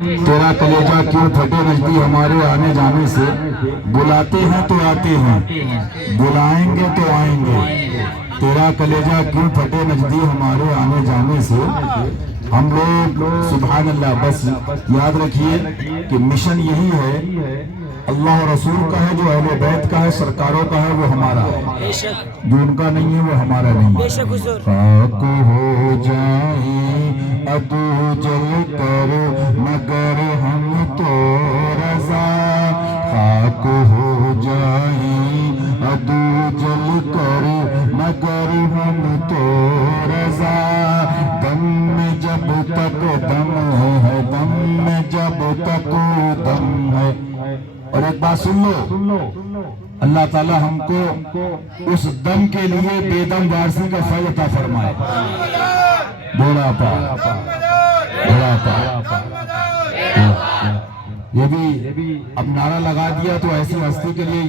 तेरा कलेजा क्यों फटे नजदी हमारे आने जाने से, बुलाते हैं तो आते हैं, बुलाएंगे तो आएंगे। तेरा कलेजा क्यों फटे नजदी हमारे आने जाने से। हम लोग सुभान अल्लाह, बस याद रखिए कि मिशन यही है, अल्लाह और रसूल का है, जो अहले बैत का है, सरकारों का है, वो हमारा है। जो उनका नहीं है वो हमारा नहीं है। खाक हो जाए अदू जल कर मगर हम तो रजा, खाक हो जाए अदू जल कर मगर हम तो रजा। दम में जब तक दम है, दम में जब तक दम है। और एक बात सुन लो, अल्लाह ताला हमको उस दम के लिए बेदम वारसी का फैज़ अता फरमाए। बोला पा बोला पा। ये भी अब नारा लगा दिया तो ऐसी हस्ती के लिए,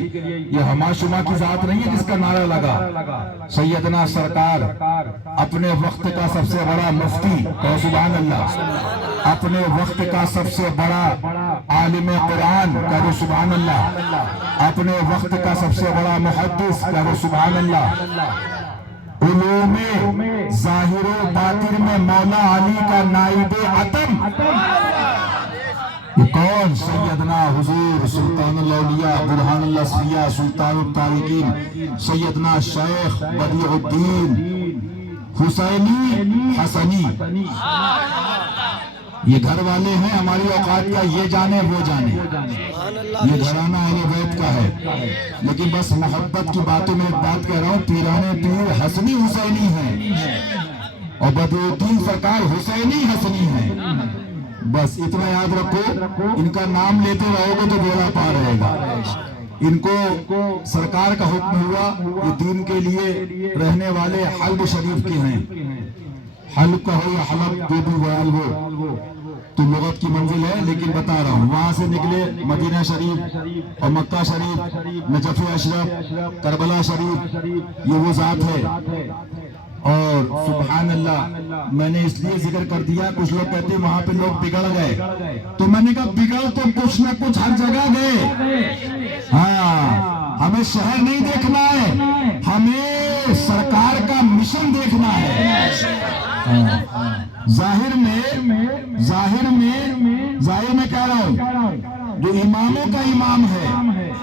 ये हमा शुमा की जात नहीं है जिसका नारा लगा। सैयदना सरकार अपने वक्त का सबसे बड़ा मुफ्ती, कहो सुभान अल्लाह, अपने वक्त का सबसे बड़ा आलिम कुरान, कहो सुभान अल्लाह, अपने वक्त का सबसे बड़ा मुहद्दिस, कहो सुभान अल्लाह, उलूमे ज़ाहिर व बातिन में मौला अली का नाइबे अतम। ये कौन? सैयदना हुजूर सुल्तानुल औलिया बुरहानुल असफिया सुल्तानुत तारिकीन सैयदना शेख बदीउद्दीन हुसैनी हसनी। ये घर वाले हैं हमारी औकात का, ये जाने वो जाने, ये घराना अहले बैत का है। लेकिन बस मोहब्बत की बातों में एक बात कह रहा हूँ, पीराने पीर हसनी हुसैनी हैं और बदीउद्दीन सरकार हुसैनी हसनी है। बस इतना याद रखो, इनका नाम लेते रहोगे तो बेड़ा पार रहेगा। इनको सरकार का हुक्म हुआ, ये दीन के लिए रहने वाले हल्ब शरीफ के हैं। हल्ब का हो या हलब, जो भी वयाल हो, तो लुगत की मंजिल है, लेकिन बता रहा हूँ, वहां से निकले मदीना शरीफ और मक्का शरीफ, नजफ अशरफ, करबला शरीफ, ये वो जात है। और सुभान अल्लाह, मैंने इसलिए जिक्र कर दिया, कुछ लोग कहते हैं वहां पे लोग बिगड़ गए, तो मैंने कहा बिगड़ तो कुछ न कुछ हर जगह गए। हाँ, हमें शहर नहीं देखना है, हमें सरकार का मिशन देखना है। जाहिर में कह रहा हूँ, जो इमामों का इमाम है,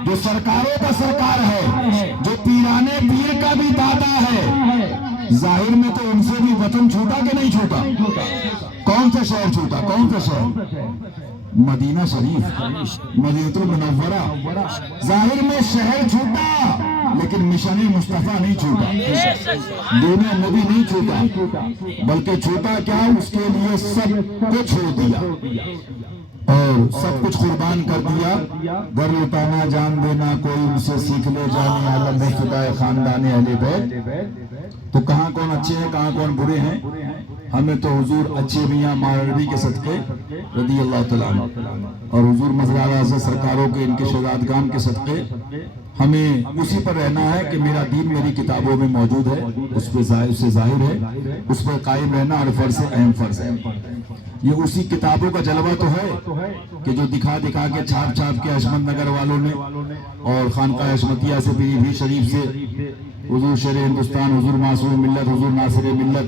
जो सरकारों का सरकार है, जो पीराने पीर का भी दादा है, जाहिर में तो उनसे भी वतन छूटा कि नहीं छूटा? कौन सा शहर छूटा? कौन सा शहर? मदीना शरीफ, मदीनतुल मुनव्वरा। जाहिर में शहर छूटा, लेकिन मिशन मुस्तफा नहीं छूटा, दीन नबी नहीं छूटा, बल्कि छूटा क्या? उसके लिए सब कुछ छोड़ दिया और सब कुछ कुर्बान कर दिया। घर लुटाना जान देना, कोई उनसे सीख ले जाने आलम में खुदाए खानदाने अहले बैत। तो कहाँ कौन अच्छे हैं, कहाँ कौन बुरे हैं? हमें तो हुजूर अच्छे मियां मारवी के सदके रदी अल्लाह तआला और हुजूर मज़रारा से सरकारों के, इनके शहदादगान के सदके हमें उसी पर रहना है कि मेरा दीन मेरी किताबों में मौजूद है, उससे जाहिर है, उस पर कायम रहना और फर्ज अहम फर्ज है। ये उसी किताबों का जलवा तो है कि जो दिखा दिखा के छाप छाप के अहमद नगर वालों ने और खानका अशमतिया से पीरी शरीफ से हुजूर शेर हिंदुस्तान, हुजूर मासूम मिल्लत, हुजूर नासिर मिल्लत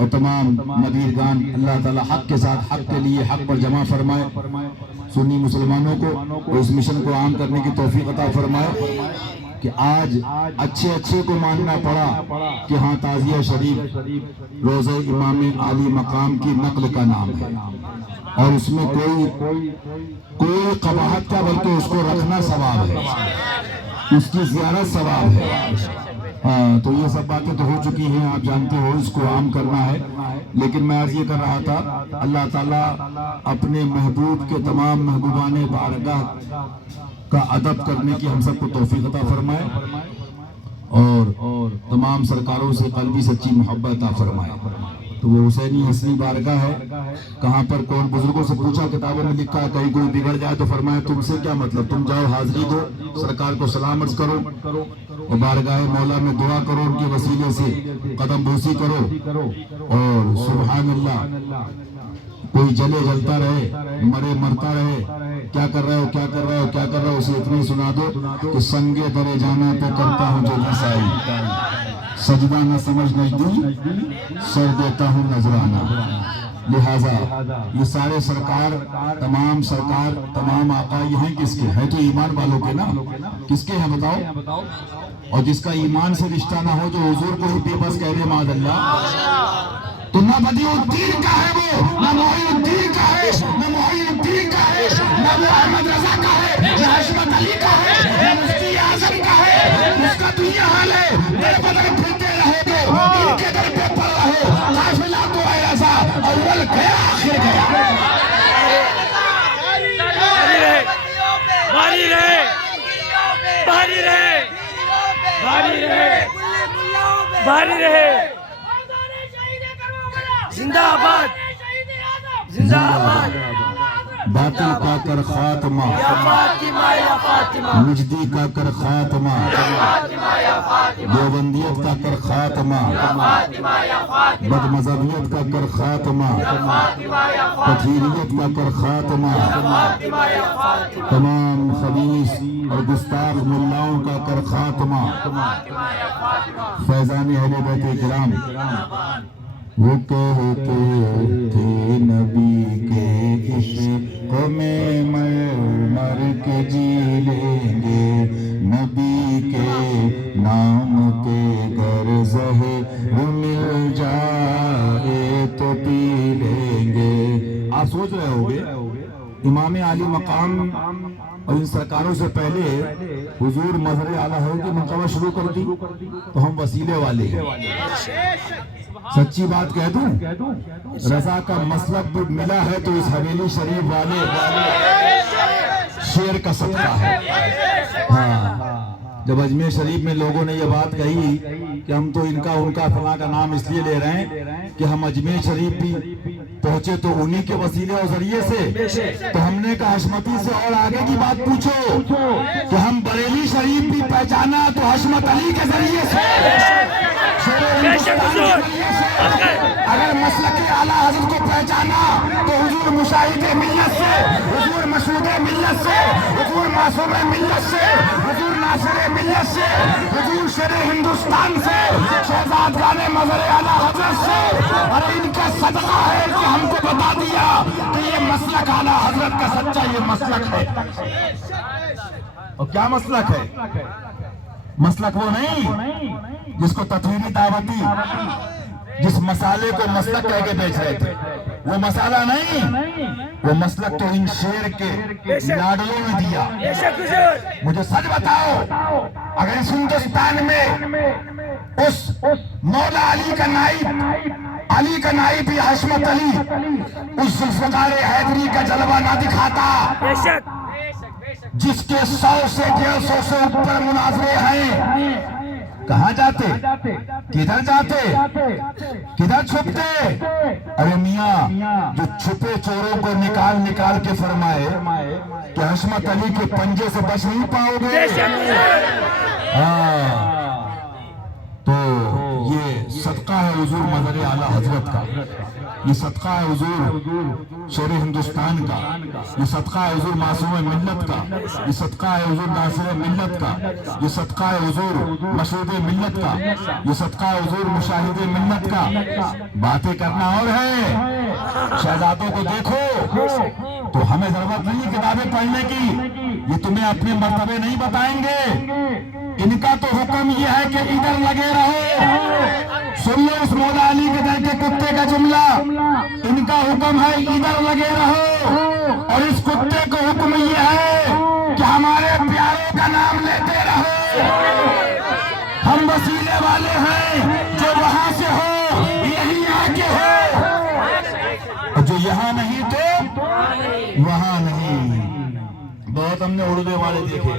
और तमाम नबीरगान, अल्लाह ताला हक के साथ हक के लिए हक पर जमा फरमाए। सुन्नी मुसलमानों को इस मिशन को आम करने की तौफीक अता फरमाए कि आज अच्छे अच्छे को मानना पड़ा कि हाँ, ताज़िया शरीफ रोज़ा इमाम आली मकाम की नकल का नाम है और उसमें कोई कबाहत का, बल्कि उसको रखना सवाब है, उसकी ज़ियारत सवाब है। हाँ, तो ये सब बातें तो हो चुकी हैं, आप जानते हो, इसको आम करना है। लेकिन मैं अर्ज़ ये कर रहा था, अल्लाह ताला अपने महबूब के तमाम महबूबाने बारगाह का अदब करने की हम सबको तौफीक अता फरमाए और तमाम सरकारों से कल्बी सच्ची मोहब्बत अता फरमाए। तो वो हुसैनी हसनी बारगाह है, कहाँ पर कौन? बुजुर्गों से पूछा, किताबों में लिखा है, कहीं कोई बिगड़ जाए तो फरमाया तुमसे क्या मतलब, तुम जाओ हाजिरी दो, सरकार को सलाम अर्ज़ करो और बारगाह मौला में दुआ करो, उनके वसीले से कदम बोसी करो और सुभान अल्लाह कोई जले जलता रहे, मरे मरता रहे, क्या कर रहे हो, क्या कर रहे हो, क्या कर रहे हो, उसे इतनी सुना दो कि संगे दरे जाना पे करता हूँ जो नसाई, सजदा न समझ नजदी, सर देता हूँ नजराना। लिहाजा ये सारे सरकार, तमाम सरकार, तमाम आका ये हैं किसके? हैं तो ईमान वालों के ना। किसके हैं बताओ? और जिसका ईमान से रिश्ता ना हो, जो हुजूर को ही बेबस कह दे मादल्ला, तो ना बदिउद्दीन का है वो, ना मोहिउद्दीन का है, ना मोहिउद्दीन का है, ना वो अहमद रजा का है, ना हशमत अली का है, ना मुफ्ती आजम का है। उसका तो ये हाल है, दर बदर फिरते रहोगे, इनके दर पे पड़ रहो, काफिला तो है ऐसा, अव्वल गया आखिर गया। भारी रहे, भारी रहे, भारी रहे, भारी रहे। जिंदाबाद, जिंदाबाद। बातिल का कर खात्मा, या फातिमा, या फातिमा, मुजदी का कर खात्मा, या फातिमा, या फातिमा, देवबंदियत का कर खात्मा, या फातिमा, या फातिमा, बदमज़हबियत का कर खात्मा, या फातिमा, या फातिमा, तकफीरियत का कर खात्मा, या फातिमा, या फातिमा, तमाम खबीस और गुस्ताख मुल्लाओं का कर खात्मा। फैज़ान अहले बैत किराम वो कहते थे नबी के इश्क में मर के जी लेंगे, नबी के नाम के घर ज़हर मिल जाए तो पी लेंगे। आप सोच रहे होंगे इमाम आली मकाम और इन सरकारों से पहले हुजूर मज़हर आला हो की मकबरा शुरू कर दी तो हम वसीले वाले हैं। सच्ची बात कह दूं, रजा का मसलब मिला है तो इस हवेली शरीफ वाले शेर का सदका है। हाँ, जब अजमेर शरीफ में लोगों ने ये बात कही कि हम तो इनका उनका फलां का नाम इसलिए ले रहे हैं कि हम अजमेर शरीफ भी पहुंचे तो उन्हीं के वसीले और जरिए से, तो हमने कहा हशमती से और आगे की बात पूछो कि हम बरेली शरीफ भी पहचाना तो हशमत अली के जरिए से। अगर मसलक आला हज़रत को पहचाना तो हुजूर मुशाहिद मिल्लत से, हुजूर मशहूद मिल्लत से, हुजूर मासूम मिल्लत से, हुजूर नासिर मिल्लत से, हुजूर शेर हिंदुस्तान से, शहजादगान मज़हर आला हज़रत से। और इनका सदका है कि हमको बता दिया कि ये मसलक आला हज़रत का सच्चा ये मसलक है। और क्या मसलक है? मसलक वो नहीं जिसको तत्वीरी दावती, जिस मसाले को मसलक कह के बेच रहे थे, वो मसाला नहीं, वो मसलक तो इन शेर के लाडलों ने दिया। मुझे सच बताओ, अगर इस हिंदुस्तान में उस मौला अली का नाइब या हशमत अली उस जुल्फ़िकार हैदरी का जलवा ना दिखाता, जिसके 100 से 150 से ऊपर मुनाजरे हैं, कहाँ जाते, किधर जाते, किधर छुपते? अरे मियाँ, जो छुपे चोरों को निकाल के फरमाए कि हशमत अली के पंजे से बच नहीं पाओगे। हाँ, तो ये सदका है हुजूर मज़हर आला हज़रत का, ये सदका है हुजूर शेर हिंदुस्तान का, ये सदका है हुजूर मासूम मिल्लत का, ये सदका है हुजूर नासिर मिल्लत का, ये सदका है हुजूर मशहूद मिल्लत का, ये सदका है हुजूर मुशाहिद मिल्लत का। बातें करना और है, शहजादों को देखो तो हमें जरूरत नहीं किताबें पढ़ने की, ये तुम्हें अपने मर्तबे नहीं बताएंगे। इनका तो हुक्म ये है कि इधर लगे रहो। सुन लो उस मौला अली के दर के कुत्ते का जुमला, इनका हुक्म है इधर लगे रहो, और इस कुत्ते को हुक्म ये है कि हमारे प्यारों का नाम लेते रहो। हम वसीले वाले हैं, जो वहां से हो यही आके हो, जो यहाँ नहीं तो वहां नहीं। बहुत हमने उड़ने वाले देखे,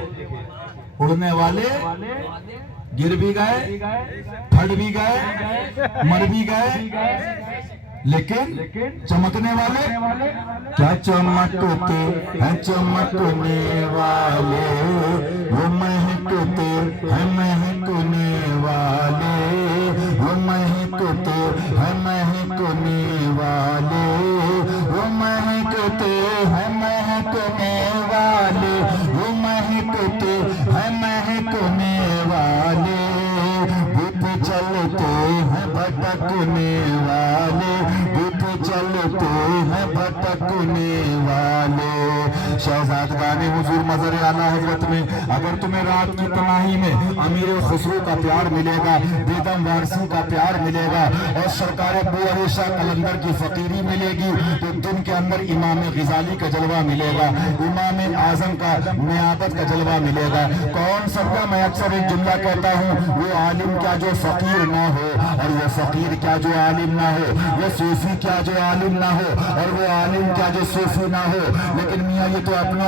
उड़ने वाले गिर भी गए, फट भी गए, मर भी गए, लेकिन चमकने वाले क्या चमकते हैं, चमकने वाले वो महकते हैं, महकने वाले वो महकते हैं, महकने वाले वो महकने वाले, वो महकते हैं महकने वाले, भूत चलते हैं भटकने वाले, भूत चलते हैं भटकने वाले। शहजादगाने हुजूर मज़र आला हजरत में अगर तुम्हें रात की तनाही में अमीर खुसरो का प्यार मिलेगा, बेदम वारसी का प्यार मिलेगा और सरकार अबू अली शाह कलंदर की फकीरी मिलेगी, तो दिन के अंदर इमाम ग़ज़ाली का जलवा मिलेगा, इमाम आज़म का नियाबत का जलवा मिलेगा। कौन सबका मैं अक्सर एक जुमला कहता हूँ, वो आलिम क्या जो फ़कीर ना हो, और वो फ़कीर क्या जो आलिम ना हो, वो सूफ़ी क्या जो आलिम ना हो, और वो आलिम क्या जो सूफ़ी ना हो। लेकिन मियाँ ये तो अपने